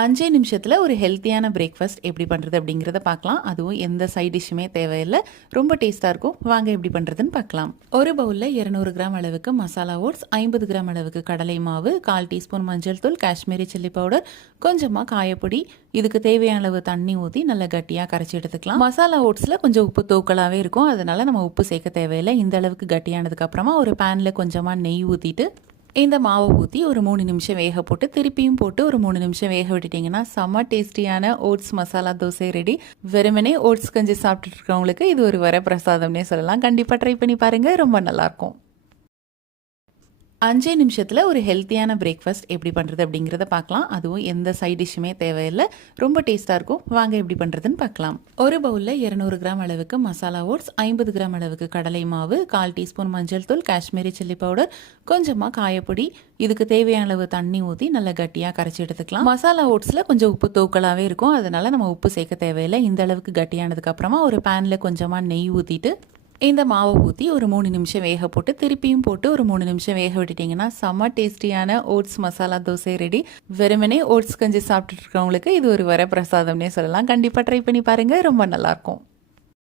5 நிமிஷத்தில் ஒரு ஹெல்த்தியான பிரேக்ஃபாஸ்ட் எப்படி பண்ணுறது அப்படிங்கிறத பார்க்கலாம். அதுவும் எந்த சைட் டிஷ்ஷுமே தேவையில்லை, ரொம்ப டேஸ்ட்டாக இருக்கும். வாங்க எப்படி பண்ணுறதுன்னு பார்க்கலாம். ஒரு பவுலில் 200 கிராம் அளவுக்கு மசாலா ஓட்ஸ், 50 கிராம் அளவுக்கு கடலை மாவு, 1/4 டீஸ்பூன் மஞ்சள் தூள், காஷ்மீரி சில்லி பவுடர், கொஞ்சமாக காயப்பொடி, இதுக்கு தேவையான அளவு தண்ணி ஊற்றி நல்லா கட்டியாக கரைச்சி எடுத்துக்கலாம். மசாலா ஓட்ஸில் கொஞ்சம் உப்பு தூக்கலாகவே இருக்கும், அதனால் நம்ம உப்பு சேர்க்க தேவையில்லை. இந்த அளவுக்கு கட்டியானதுக்கப்புறமா ஒரு பேனில் கொஞ்சமாக நெய் ஊற்றிட்டு இந்த மாவை ஊற்றி ஒரு 3 நிமிஷம் வேக போட்டு திருப்பியும் போட்டு ஒரு 3 நிமிஷம் வேக விட்டுட்டிங்கன்னா செம்ம டேஸ்டியான ஓட்ஸ் மசாலா தோசை ரெடி. வெறுமனே ஓட்ஸ் கஞ்சி சாப்பிட்டுட்டு இருக்கவங்களுக்கு இது ஒரு வரப்பிரசாதம்னே சொல்லலாம். கண்டிப்பாக ட்ரை பண்ணி பாருங்கள், ரொம்ப நல்லாயிருக்கும். 5 நிமிஷத்தில் ஒரு ஹெல்த்தியான பிரேக்ஃபாஸ்ட் எப்படி பண்ணுறது அப்படிங்கிறத பார்க்கலாம். அதுவும் எந்த சைட் டிஷ்ஷுமே தேவையில்லை, ரொம்ப டேஸ்ட்டாக இருக்கும். வாங்க எப்படி பண்ணுறதுன்னு பார்க்கலாம். ஒரு பவுலில் 200 கிராம் அளவுக்கு மசாலா ஓட்ஸ், 50 கிராம் அளவுக்கு கடலை மாவு, 1/4 டீஸ்பூன் மஞ்சள் தூள், காஷ்மீரி சில்லி பவுடர், கொஞ்சமாக காயப்பொடி, இதுக்கு தேவையான அளவு தண்ணி ஊற்றி நல்லா கட்டியாக கரைச்சி எடுத்துக்கலாம். மசாலா ஓட்ஸில் கொஞ்சம் உப்பு தூக்கலாகவே இருக்கும், அதனால் நம்ம உப்பு சேர்க்க தேவையில்லை. இந்த அளவுக்கு கட்டியானதுக்கப்புறமா ஒரு பேனில் கொஞ்சமாக நெய் ஊற்றிட்டு இந்த மாவை ஊற்றி ஒரு 3 நிமிஷம் வேக போட்டு திருப்பியும் போட்டு ஒரு 3 நிமிஷம் வேக விட்டுட்டிங்கன்னா செம்ம டேஸ்டியான ஓட்ஸ் மசாலா தோசை ரெடி. வெறுமனே ஓட்ஸ் கஞ்சி சாப்பிட்டுட்டு இருக்கவங்களுக்கு இது ஒரு வரப்பிரசாதம்னே சொல்லலாம். கண்டிப்பாக ட்ரை பண்ணி பாருங்கள், ரொம்ப நல்லாயிருக்கும்.